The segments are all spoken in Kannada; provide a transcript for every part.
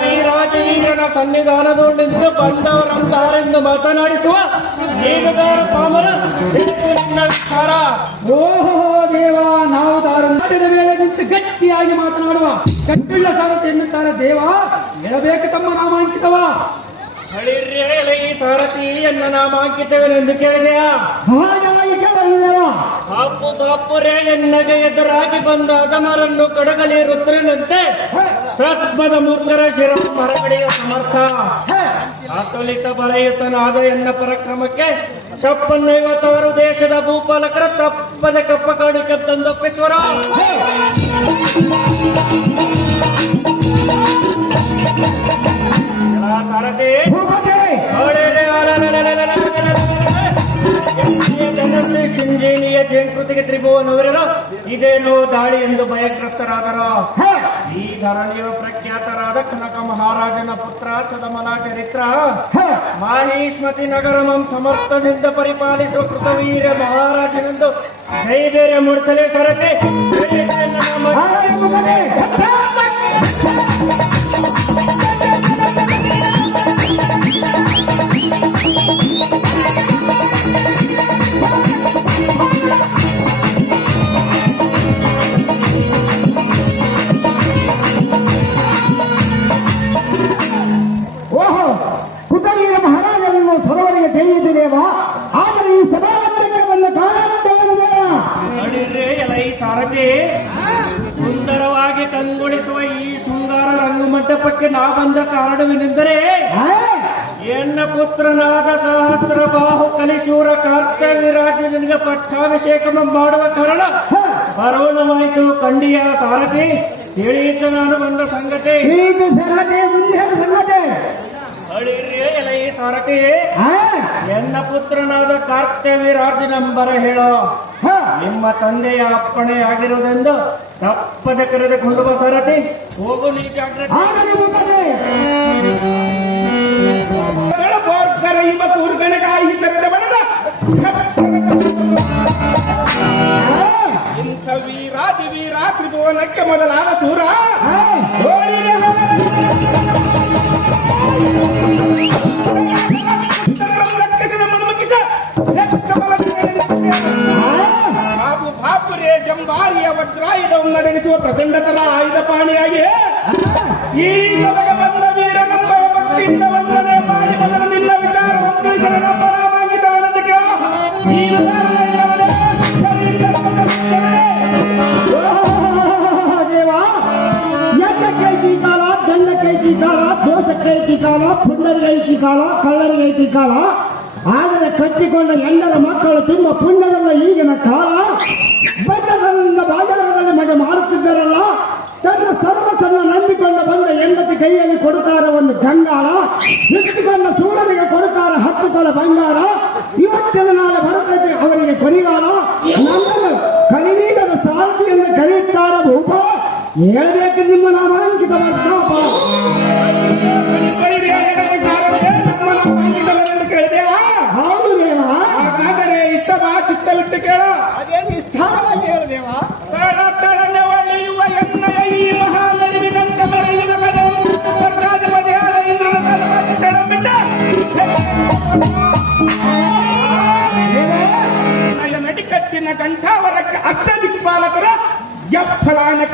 ವೀರಾಜವೀರನ ಸನ್ನಿಧಾನದೊಂದಿದ್ದು ಬಂದವರಂತಾರೆಂದು ಮಾತನಾಡಿಸುವ ನೀನುಗಾರ ಪಾಮರ ನಿನ್ನ ವಿಚಾರ. ಓಹೋ ದೇವ, ನಾವು ನಾಡಿನ ಮೇಲೆ ನಿಂತು ಗಟ್ಟಿಯಾಗಿ ಮಾತನಾಡುವ ಗಟ್ಟುಳ್ಳ ಸಾರಥಿ ಎನ್ನುತ್ತಾರೆ ದೇವ. ಹೇಳಬೇಕು ತಮ್ಮ ನಾಮಾಂಕಿತವ. ಹಳಿರ್ಯೇ ಈ ಸಾರಥಿ ಎನ್ನ ನಾಮಾಂಕಿತವೆಂದು ಕೇಳಿದೆಯಾ? ಹಾಪು ಬಾಪುರೇ ಎನ್ನಗೆ ಎದುರಾಗಿ ಬಂದ ಅದಮರನ್ನು ಕಡಗಲಿ ರುದ್ರನಂತೆ ಸತ್ಮದ ಮುಗ್ಧರ ಶಿರ ಮರಗಡೆಯ ಸಮರ್ಥ ಅತುಲಿತ ಬಲಯುತನಾದ ಎನ್ನ ಪರಾಕ್ರಮಕ್ಕೆ 56 ದೇಶದ ಭೂಪಾಲಕರ ತಪ್ಪದೆ ಕಪ್ಪ ಕಾಣಿಕೆ ತಂದೊಪ್ಪಿಸುವರ. ಸಾರಥಿ ಸಿಂಜೀನಿಯ ಜೇಂಕೃತಿಗೆ ತ್ರಿಭುವನವರರು ಇದೇನೋ ದಾಳಿ ಎಂದು ಭಯಗ್ರಸ್ತರಾದರು. ಈ ಧರಣಿಯ ಪ್ರಖ್ಯಾತರಾದ ಕನಕ ಮಹಾರಾಜನ ಪುತ್ರ ಸದಮಲ ಚರಿತ್ರ ಮಾಹಿಷ್ಮತಿ ನಗರಮಂ ಸಮರ್ಥದಿಂದ ಪರಿಪಾಲಿಸುವ ಕೃತವೀರ ಮಹಾರಾಜನೆಂದು ಧೈರ್ಯ ಮೂಡಿಸಲೇ ಸರತಿ. ಸುಂದರವಾಗಿ ಕಂಗೊಳಿಸುವ ಈ ಶೃಂಗಾರ ರಂಗು ಮಂಟಪಕ್ಕೆ ನಾ ಬಂದ ಕಾರಣವೇನೆಂದರೆ ಎನ್ನ ಪುತ್ರನಾದ ಸಹಸ್ರ ಬಾಹು ಕಲಿಶೂರ ಕಾರ್ತ್ಯವಿರಾಜನಿಗೆ ಪಟ್ಟಾಭಿಷೇಕ ಮಾಡುವ ಕಾರಣ ಬರೋಣವಾಯಿತು. ಕಂಡಿಯ ಸಾರಥಿ ತಿಳಿಯಿತು ನಾನು ಬಂದ ಸಂಗತಿ. ಈ ಸಾರಥಿ ಎನ್ನ ಪುತ್ರನಾದ ಕಾರ್ತ್ಯವಿರಾಜನೆಂಬರ ಹೇಳೋ ನಿಮ್ಮ ತಂದೆಯ ಅಪ್ಪಣೆ ಆಗಿರುವುದೆಂದು ತಪ್ಪದೆ ಕರೆದುಕೊಂಡು ಬಾ ಸಾರಥಿ. ಹೋಗು ನೀ ಜಾಗ್ರತೆ. ಇಂಥ ವೀರಾದಿ ವೀರ ತ್ರಿಭುವನಕ್ಕೆ ಮೊದಲಾದ ಸೂರ ಹಾಗೂ ಬಾಪುರೇ ಜಂಬಾರಿಯ ವಜ್ರಾಯುಧವನ್ನು ನಡೆಸುವ ಪ್ರಚಂಡತರ ಆಯುಧ ಪಾಣಿಯಾಗಿ ಈ ಸಭೆಗೆ ಬಂದ ವೀರನಂಬ ಭಕ್ತಿಯಿಂದ ವಂದನೆ ಮಾಡಿ ಮೊದಲು ನಿನ್ನ ವಿಚಾರವನ್ನು ತಿಳಿಸಲು ನಮ್ಮ ನಾಮಾಂಕಿತವನಂತೆ ಕೇಳ. ಕಾಲ ದಂಡಕ್ಕೈತಿ ಕಾಲ, ದೋಷಕ್ಕೈತಿ ಕಾಲ, ಪುಣ್ಯರಿಗೈತಿ ಕಾಲ, ಕಳ್ಳರಿಗೈತಿ ಕಾಲ. ಆದರೆ ಕಟ್ಟಿಕೊಂಡ ಎಲ್ಲರ ಮಕ್ಕಳು ತುಂಬ ಪುಣ್ಯವೆಲ್ಲ ಈಗಿನ ಕಾಲ. ಬಣ್ಣಗಳಿಂದ ಬಾಜಾರದಲ್ಲಿ ಮನೆ ಮಾಡುತ್ತಿದ್ದರಲ್ಲ, ತನ್ನ ಸರ್ವಸನ್ನ ನಂಬಿಕೊಂಡು ಬಂದ ಹೆಂಡತಿ ಕೈಯಲ್ಲಿ ಕೊಡುತ್ತಾರ ಒಂದು ಗಂಗಾಳ, ಇಟ್ಟುಕೊಂಡ ಸೂಳನಿಗೆ ಕೊಡುತ್ತಾರ 10 ಕೊಲ ಬಂಗಾರ. ಇವತ್ತಿನ ನಾಳೆ ಬರುತ್ತದೆ ಅವರಿಗೆ ಕೊನೆಗಾಲ. ನನ್ನನ್ನು ಕಲಿಮೀಗದ ಸಾರಥಿಯನ್ನು ಕರೆಯುತ್ತಾರ ಭೂಪ. ಹೇಳಬೇಕು ನಿಮ್ಮ ನಾಮಾಂಕಿತ ವರ್ತಾಪ. ಹೌದು ದೇವ. ಹಾಗಾದರೆ ಇತ್ತ ಬಾ, ಚಿತ್ತ ಬಿಟ್ಟು ಕೇಳ. ಅದೇನು ವಿಸ್ತಾರವಾಗಿ ಹೇಳದೇವ. ತಳತಳನೆ ಒಳೆಯುವ ಎನ್ನಯ ಈ ಮಹಾನಲಿವಿನಂತೆ ಮರೆಯುವ ಪದವನ್ನು ಸ್ವರ್ಗಾಧಿಪತಿಯಾದ ಇಂದ್ರನ ತಲೆಮಾರಿ ಕೆಡಬಿಟ್ಟ ನಯ ನಡಿಕಟ್ಟಿನ ಕಂಠಾವರಕ್ಕೆ ಅಗ್ರದಿಕ್ಪಾಲಕರ ಯಫಲಾನಕ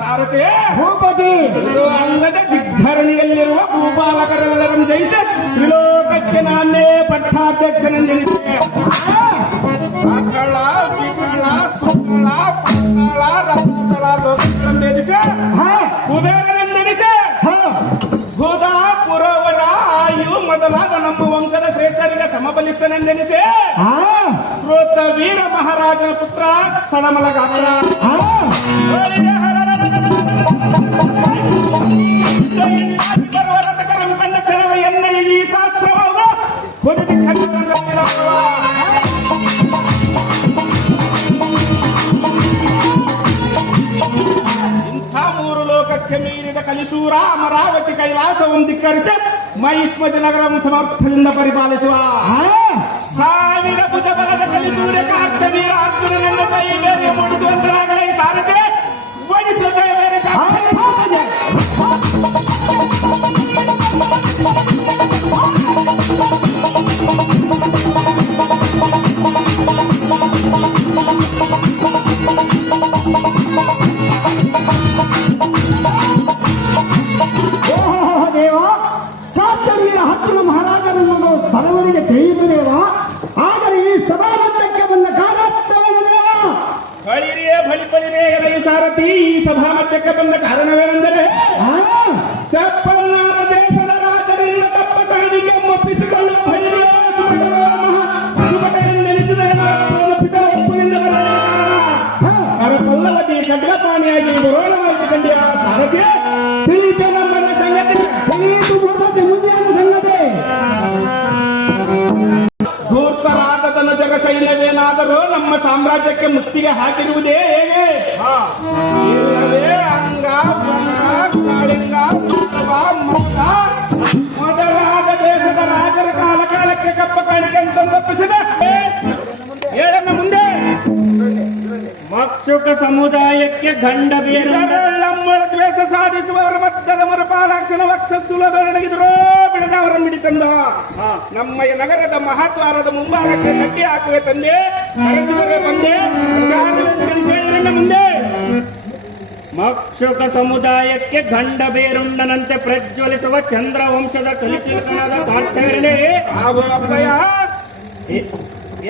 ಸಾರಥಿ ಭೂಪತಿ ಅಂಗದ ದಿಗ್ಧರಣಿಯಲ್ಲಿರುವ ಭೂಪಾಲಕರೆಲ್ಲರನ್ನು ಜಯಿಸಿ ತ್ರಿಲೋಕಕ್ಕೆ ನಾನೇ ಪಟ್ಟಾಧ್ಯಕ್ಷನೆಂದೆನಿಸಿದೆ. ಅಕಳ ವಿಕಳ ಸುಕಳ ಪಕ್ಕಳ ರಸಕಳ ಲೋಕಗಳನ್ನೆನಿಸಿ ಕುಬೇರನೆಂದೆನಿಸಿ ಭೂದ ಪುರವರ ಆಯು ಮೊದಲಾದ ನಮ್ಮ ವಂಶದ ಶ್ರೇಷ್ಠರಿಗೆ ಸಮಬಲಿಷ್ಠನೆಂದೆನಿಸಿ ಕೃತ ವೀರ ಮಹಾರಾಜನ ಪುತ್ರ ಸಡಮಲ ಗಾತ್ರ ಕಂಡ ಕ್ಷಣವ ಎನ್ನ ಈ ಶಾಸ್ತ್ರವನ್ನು ಇಂಥ 3 ಲೋಕಕ್ಕೆ ಮೀರಿದ ಕಲಿಶೂರ ಅಮರಾವತಿ ಕೈಲಾಸವನ್ನು ಧಿಕ್ಕರಿಸಿ ಮಹಿಷ್ಮತಿ ನಗರವನ್ನು ಸಮರ್ಥದಿಂದ ಪರಿಪಾಲಿಸುವ ಸಾವಿರ ಭುಜ ಬಲದ ಕಲಿ ಸೂರ್ಯ ಕಾರ್ತವೀರ ಅರ್ಜುನನನ್ನ ಕೈ ಬೇರೆ ಮೂಡಿಸುವಂತರಾಗಲ ಈ ಸಾರಥಿ ವಹಿಸುತ್ತೆ ಬೇರೆ ದೇವ ಶಾಸ್ತ್ರವೀರ ಹತ್ತಿರ ಮಹಾರಾಜನನ್ನು ಬರವರಿಗೆ ತಿಳಿಯಿತು ದೇವ. ಆದರೆ ಈ ಸಭಾಮಂದಿರಕ್ಕೆ ಬಂದ ಕಾರಣವೇನು ದೇವ? ಬಳಿರಿಯೇ ಬಳಿಪಳಿರೇ ಎಲೈ ಸಾರಥಿ, ಈ ಸಭಾ ಮಧ್ಯಕ್ಕೆ ಬಂದ ಕಾರಣವೇನೆಂದರೆ ಚಪ್ಪಲ್ನಾರ ದೇಶದ ರಾಜರಿಂದ ತಪ್ಪ ಕಾಣಿಕೆ ಒಪ್ಪಿಸಿಕೊಳ್ಳುವ ಬಳಿರಿಯ ಸುಮಟನೆನಿಸಿದ ಒಪ್ಪುವಿಂದ ಪಲ್ಲವತಿ ಖಡ್ಗಪಾಣಿಯಾಗಿ ಬರೋಣವಾಗಿ ಕಂಡಿಯ ಸಾರಥಿ ತಿಳಿತ ನಮ್ಮನ್ನ ಸಂಗತಿ ತಿಳಿಯಿತು ಬರುತ್ತದೆ ಮುಂದಿನ ಸಂಗತಿ. ಧೂರ್ತರಾಟದ ಜಗ ಸೈನ್ಯವೇನಾದರೂ ನಮ್ಮ ಸಾಮ್ರಾಜ್ಯಕ್ಕೆ ಮುತ್ತಿಗೆ ಹಾಕಿರುವುದೇ ಹೇಗೆ? ಇಲ್ಲವೇ ಅಂಗ ಬಂಗ ಕಾಳಿಂಗ ಮತ್ತ ಮೊದಲಾದ ದೇಶದ ರಾಜರ ಕಾಲ ಕಾಲಕ್ಕೆ ಕಪ್ಪ ಕಾಣಿಕೆ ಅಂತ ತಪ್ಪಿಸಿದ ಹೇಳನ್ನ ಮುಂದೆ ಮಕ್ಷುಕ ಸಮುದಾಯಕ್ಕೆ ಗಂಡ ಬೇರು ನಮ್ಮಳ ದ್ವೇಷ ಸಾಧಿಸುವವರ ಮಧ್ಯದ ಮರುಪಾಲಾಕ್ಷಣ ವಕ್ಷಸ್ಥೂಲದೊಡಗಿದ್ರು ಬಿಡದವರ ಮಿಡಿತಂದ ನಮ್ಮ ಈ ನಗರದ ಮಹಾದ್ವಾರದ ಮುಂಭಾಗಕ್ಕೆ ಕಟ್ಟಿ ಹಾಕುವೆ ತಂದೆ ಕರೆಸಿದರೆ ಬಂದೆ ನನ್ನ ಮುಂದೆ ಮಕ್ಷುಕ ಸಮುದಾಯಕ್ಕೆ ಗಂಡ ಬೇರುಂಡನಂತೆ ಪ್ರಜ್ವಲಿಸುವ ಚಂದ್ರ ವಂಶದ ಕಲಿತಿಲಕನಾದ ಕಾರ್ತವೀರನೇ, ಅಪ್ಪಯ್ಯ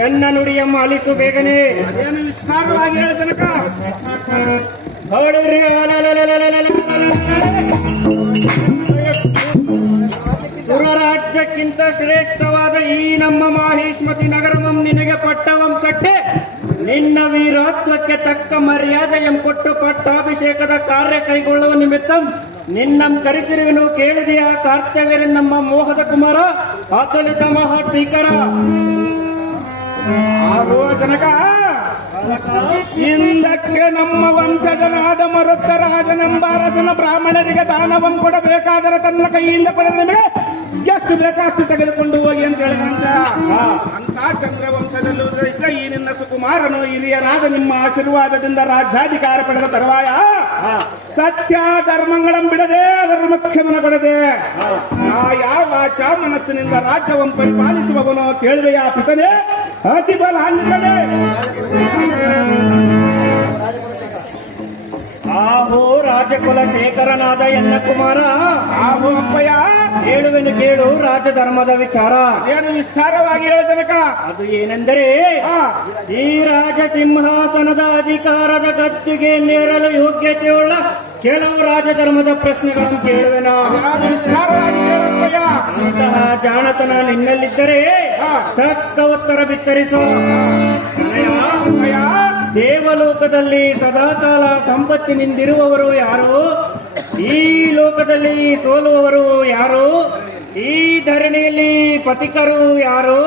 ಎನ್ನ ನುಡಿಯಮ್ಮ ಅಲಿಸು ಬೇಗನೆ. ಅದೇನು ವಿಸ್ತಾರವಾಗಿ ಹೇಳ ತನಕ ಹೊಡಿರಿ ಸುರರಾಜ್ಯಕ್ಕಿಂತ ಶ್ರೇಷ್ಠವಾದ ಈ ನಮ್ಮ ಮಾಹಿಷ್ಮತಿ ನಗರವಂ ನಿನಗೆ ಪಟ್ಟವಂ ಕಟ್ಟೆ ನಿನ್ನ ವೀರತ್ವಕ್ಕೆ ತಕ್ಕ ಮರ್ಯಾದೆಯಂ ಕೊಟ್ಟು ಪಟ್ಟಾಭಿಷೇಕದ ಕಾರ್ಯ ಕೈಗೊಳ್ಳುವ ನಿಮಿತ್ತಂ ನಿನ್ನಂ ಕರೆಸಿರುವೆನು ಕೇಳಿದೆಯಾ ಕಾರ್ತವೀರ ನಮ್ಮ ಮೋಹದ ಕುಮಾರ ಅತುಲಿತ ಮಹಾಟೀಕರ. ಆಗೋ ಜನಕ ಹಿಂದಕ್ಕೆ ನಮ್ಮ ವಂಶಜನಾದ ಮರುತ್ತ ರಾಜನೆಂಬ ಅರಸನ ಬ್ರಾಹ್ಮಣರಿಗೆ ದಾನವನ್ನು ಕೊಡಬೇಕಾದರೆ ತನ್ನ ಕೈಯಿಂದ ಪಡೆದ ನಿಮಗೆ ಎಷ್ಟು ಬೇಕಾಷ್ಟು ತೆಗೆದುಕೊಂಡು ಹೋಗಿ ಅಂತ ಹೇಳಿದಂತ ಅಂತ ಚಂದ್ರವಂಶದಲ್ಲಿ ಉದಯಿಸಿದ ಈ ನಿನ್ನ ಸುಕುಮಾರನು ಹಿರಿಯರಾದ ನಿಮ್ಮ ಆಶೀರ್ವಾದದಿಂದ ರಾಜ್ಯಾಧಿಕಾರ ಪಡೆದ ತರುವಾಯ ಸತ್ಯ ಧರ್ಮಗಳನ್ನು ಬಿಡದೆ ಧರ್ಮಕ್ಕೆ ಮನಗೊಡದೆ ಯಾವ ವಾಚ ಮನಸ್ಸಿನಿಂದ ರಾಜ್ಯವನ್ನು ಪರಿಪಾಲಿಸುವವನು ಕೇಳುವೆಯ ಪಿತನೆ ಅತಿ ಬಲ ಅನ್ನುತ್ತದೆ. ಆಹೋ ರಾಜಕುಲ ಶೇಖರನಾದ ಎನ್ನ ಕುಮಾರ, ಆಗೋ ಅಪ್ಪಯ್ಯ ಹೇಳುವೆನು ಕೇಳು ರಾಜಧರ್ಮದ ವಿಚಾರ. ಏನು ವಿಸ್ತಾರವಾಗಿ ಹೇಳತನಕ ಅದು ಏನೆಂದರೆ ಈ ರಾಜ ಸಿಂಹಾಸನದ ಅಧಿಕಾರದ ಗದ್ದುಗೆ ನೇರಲು ಯೋಗ್ಯತೆಯುಳ್ಳ ಕೆಲವು ರಾಜಧರ್ಮದ ಪ್ರಶ್ನೆಗಳನ್ನು ಕೇಳುವೆನಾ. ವಿಸ್ತಾರವಾಗಿ ಹೇಳಪ್ಪಯ್ಯ. ಅಂತಹ ಜಾಣತನ ನಿನ್ನಲ್ಲಿದ್ದರೆ ತಕ್ಕ ಉತ್ತರ ಬಿತ್ತರಿಸು. ದೇವಲೋಕದಲ್ಲಿ ಸದಾಕಾಲ ಸಂಪತ್ತಿನಿಂದಿರುವವರು ಯಾರು? ಈ ಲೋಕದಲ್ಲಿ ಸೋಲುವವರು ಯಾರು? ಈ ಧರಣಿಯಲ್ಲಿ ಪಥಿಕರು ಯಾರು?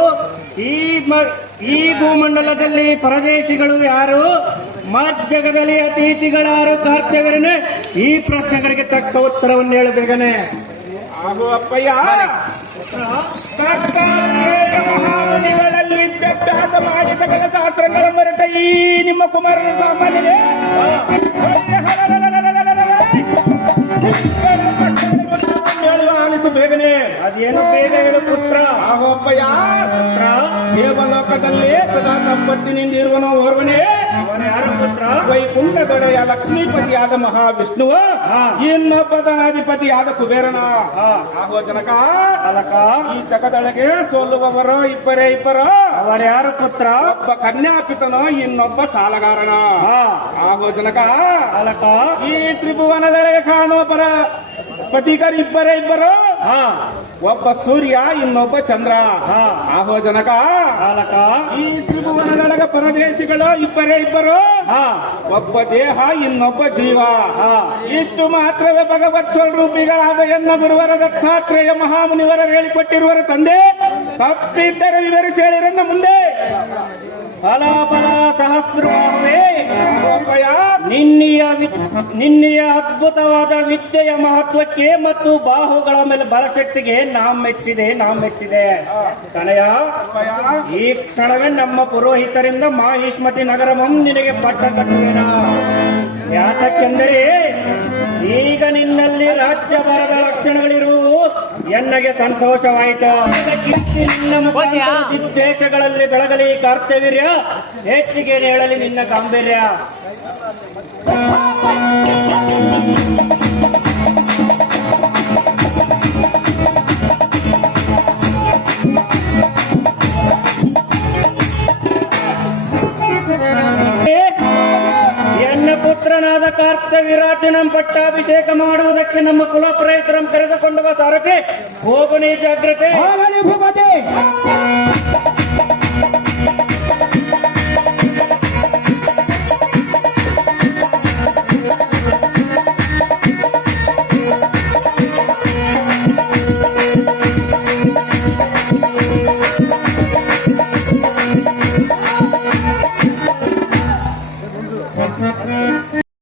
ಈ ಭೂಮಂಡಲದಲ್ಲಿ ಪರದೇಶಿಗಳು ಯಾರು? ಮಧ್ಯಗದಲ್ಲಿ ಅತಿಥಿಗಳಾರು? ಕಾರ್ತವೀರನೇ, ಈ ಪ್ರಶ್ನೆಗಳಿಗೆ ತಕ್ಕ ಉತ್ತರವನ್ನು ಹೇಳಬೇಕನೆ. ಹಾಗೂ ಅಪ್ಪಯ್ಯ ಮಹಾಮುನಿಗಳಲ್ಲಿ ವಿದ್ಯಾಭ್ಯಾಸ ಮಾಡಿ ಸಕಲ ಶಾಸ್ತ್ರಗಳ ಮರಟ ಈ ನಿಮ್ಮ ಕುಮಾರನ ಸಾಮಾನ್ಯನೇ ಆಲಿಸು ಬೇಗನೆ. ಅದೇನು ಬೇಗ ಹೇಳು ಪುತ್ರ. ಹಾಗೂ ಅಪ್ಪಯ್ಯ ದೇವಲೋಕದಲ್ಲಿ ಸದಾ ಸಂಪತ್ತಿನಿಂದ ಇರುವನು ಓರ್ವನೇ ಅವನು ಯಾರು ಪುತ್ರ? ವೈಕುಂಠದೊಡೆಯ ಲಕ್ಷ್ಮೀಪತಿಯಾದ ಮಹಾವಿಷ್ಣುವ ಇನ್ನೊಬ್ಬದ ಅಧಿಪತಿಯಾದ ಕುಬೇರನ. ಆಗೋ ಜನಕ ಅಲಕ ಈ ಜಗದೊಳಗೆ ಸೋಲುವವರು ಇಬ್ಬರು. ಅವರ್ಯಾರು ಪುತ್ರ? ಒಬ್ಬ ಕನ್ಯಾಪಿತನೋ ಇನ್ನೊಬ್ಬ ಸಾಲಗಾರನ. ಆಗೋ ಜನಕ ಅಲಕ ಈ ತ್ರಿಭುವನದೊಳಗೆ ಕಾಣುವ ಪರ ಪತಿಕರು ಇಬ್ಬರು. ಒಬ್ಬ ಸೂರ್ಯ ಇನ್ನೊಬ್ಬ ಚಂದ್ರ. ಆಗೋ ಜನಕ ಅಲಕ ಈ ತ್ರಿಭುವನದೊಳಗ ಪರದೇಶಿಗಳು ಇಬ್ಬರು. ಒಬ್ಬ ದೇಹ ಇನ್ನೊಬ್ಬ ಜೀವ. ಇಷ್ಟು ಮಾತ್ರವೇ ಭಗವತ್ ಸ್ವರೂಪಿಗಳಾದ ಎನ್ನ ಗುರುವರ ದತ್ತಾತ್ರೇಯ ಮಹಾಮುನಿವರ ಹೇಳಿಕೊಟ್ಟಿರುವರ ತಂದೆ ತಪ್ಪಿದ್ದರೆ ವಿವರಿಸಿ ಹೇಳಿರನ್ನ ಮುಂದೆ. ಫಲಾಫಲ ಸಹಸ್ರವೇ ನಿನ್ನೆಯ ಅದ್ಭುತವಾದ ವಿದ್ಯೆಯ ಮಹತ್ವಕ್ಕೆ ಮತ್ತು ಬಾಹುಗಳ ಮೇಲೆ ಬಲಶಕ್ತಿಗೆ ನಾಂ ಮೆಚ್ಚಿದೆ ಕಣಯ. ಈ ಕ್ಷಣವೇ ನಮ್ಮ ಪುರೋಹಿತರಿಂದ ಮಾಹಿಷ್ಮತಿ ನಗರಮಂ ನಿನಗೆ ಪಟ್ಟ ಕಟ್ಟುವೆನ. ಯಾತಕ್ಕೆಂದರೆ ಈಗ ನಿನ್ನಲ್ಲಿ ರಾಜ್ಯಭಾರದ ಲಕ್ಷಣಗಳಿರುವು ಎನ್ನಗೆ ಸಂತೋಷವಾಯಿತು. ನಿನ್ನ ಮುಖಾಂತರ ದೇಶಗಳಲ್ಲಿ ಬೆಳಗಲಿ ಕರ್ತವ್ಯ, ಹೆಚ್ಚಿಗೆ ಹೇಳಲಿ ನಿನ್ನ ಗಾಂಭೀರ್ಯ. ಎನ್ನ ಪುತ್ರನಾದ ಕರ್ತವ್ಯರಾಜನ ಪಟ್ಟಾಭಿಷೇಕ ಮಾಡುವುದಕ್ಕೆ ನಮ್ಮ ಕುಲಪುರೋಹಿತರನ್ನು ಕರೆದುಕೊಂಡು ಬಾ ಸಾರಥಿ. ಹೋಗನೇ ಜಾಗ್ರತೆ. ಹೋಗಲಿ ಭೂಪತಿ.